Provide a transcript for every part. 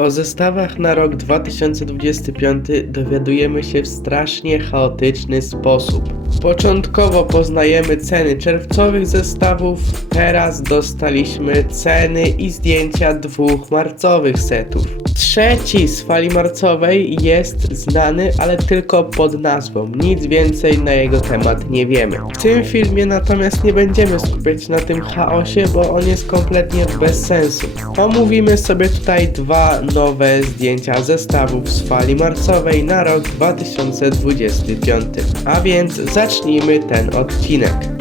O zestawach na rok 2025 dowiadujemy się w strasznie chaotyczny sposób. Początkowo poznajemy ceny czerwcowych zestawów, teraz dostaliśmy ceny i zdjęcia dwóch marcowych setów. Trzeci z fali marcowej jest znany, ale tylko pod nazwą. Nic więcej na jego temat nie wiemy. W tym filmie natomiast nie będziemy skupiać na tym chaosie, bo on jest kompletnie bez sensu. Omówimy sobie tutaj dwa nowe zdjęcia zestawów z fali marcowej na rok 2025. A więc zacznijmy ten odcinek.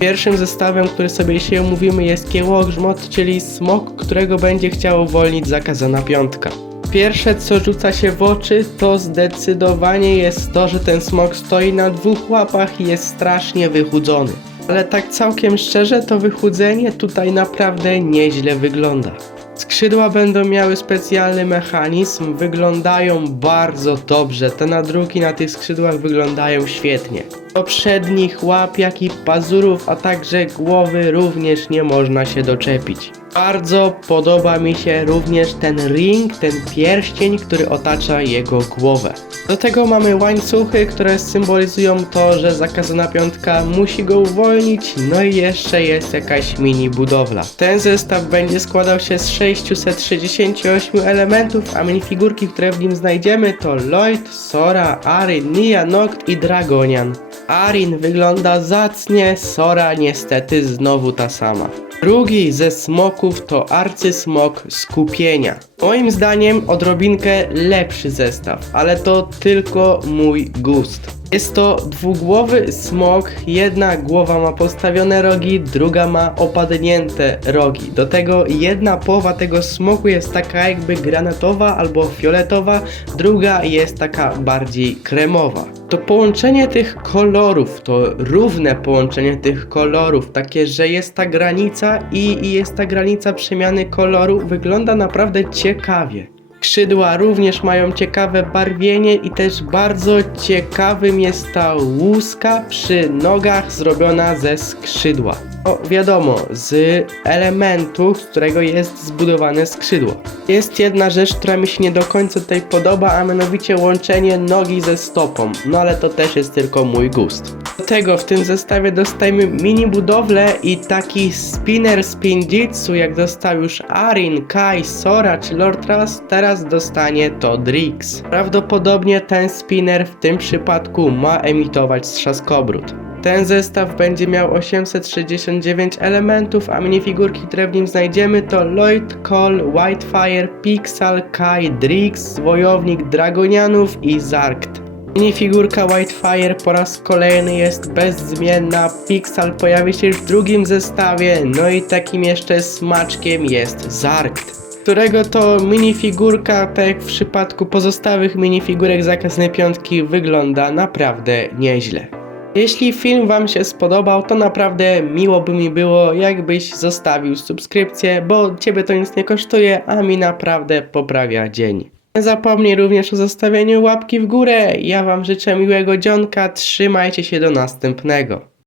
Pierwszym zestawem, który sobie dzisiaj omówimy jest kiełogrzmot, czyli smok, którego będzie chciał uwolnić zakazana piątka. Pierwsze co rzuca się w oczy to zdecydowanie jest to, że ten smok stoi na dwóch łapach i jest strasznie wychudzony. Ale tak całkiem szczerze to wychudzenie tutaj naprawdę nieźle wygląda. Skrzydła będą miały specjalny mechanizm, wyglądają bardzo dobrze. Te nadruki na tych skrzydłach wyglądają świetnie. Do przednich łap, jak i pazurów, a także głowy również nie można się doczepić. Bardzo podoba mi się również ten ring, ten pierścień, który otacza jego głowę. Do tego mamy łańcuchy, które symbolizują to, że zakazana piątka musi go uwolnić, no i jeszcze jest jakaś mini budowla. Ten zestaw będzie składał się z 668 elementów, a minifigurki, które w nim znajdziemy to Lloyd, Sora, Arin, Nia, Noct i Dragonian. Arin wygląda zacnie, Sora niestety znowu ta sama. Drugi ze smoków to arcysmok skupienia. Moim zdaniem odrobinkę lepszy zestaw, ale to tylko mój gust. Jest to dwugłowy smok, jedna głowa ma postawione rogi, druga ma opadnięte rogi. Do tego jedna połowa tego smoku jest taka jakby granatowa albo fioletowa, druga jest taka bardziej kremowa. To połączenie tych kolorów, to równe połączenie tych kolorów, takie, że jest ta granica i, i jest ta granica przemiany koloru, wygląda naprawdę ciekawie. Skrzydła również mają ciekawe barwienie i też bardzo ciekawym jest ta łuska przy nogach zrobiona ze skrzydła. No wiadomo, z elementu, z którego jest zbudowane skrzydło. Jest jedna rzecz, która mi się nie do końca tutaj podoba, a mianowicie łączenie nogi ze stopą. No ale to też jest tylko mój gust. Do tego w tym zestawie dostajemy mini budowlę i taki spinner spinjitsu, jak dostał już Arin, Kai, Sora czy Lord Ras, teraz dostanie to Drix. Prawdopodobnie ten spinner w tym przypadku ma emitować strzaskobrót. Ten zestaw będzie miał 869 elementów, a minifigurki, które w nim znajdziemy to Lloyd, Cole, Whitefire, Pixel, Kai, Drix, Wojownik Dragonianów i Zarkt. Minifigurka Whitefire po raz kolejny jest bezzmienna, Pixel pojawi się w drugim zestawie, no i takim jeszcze smaczkiem jest Zarkt którego to minifigurka, tak jak w przypadku pozostałych minifigurek zakazanej piątki, wygląda naprawdę nieźle. Jeśli film Wam się spodobał, to naprawdę miło by mi było, jakbyś zostawił subskrypcję, bo Ciebie to nic nie kosztuje, a mi naprawdę poprawia dzień. Nie zapomnij również o zostawieniu łapki w górę. Ja Wam życzę miłego dzionka, trzymajcie się do następnego.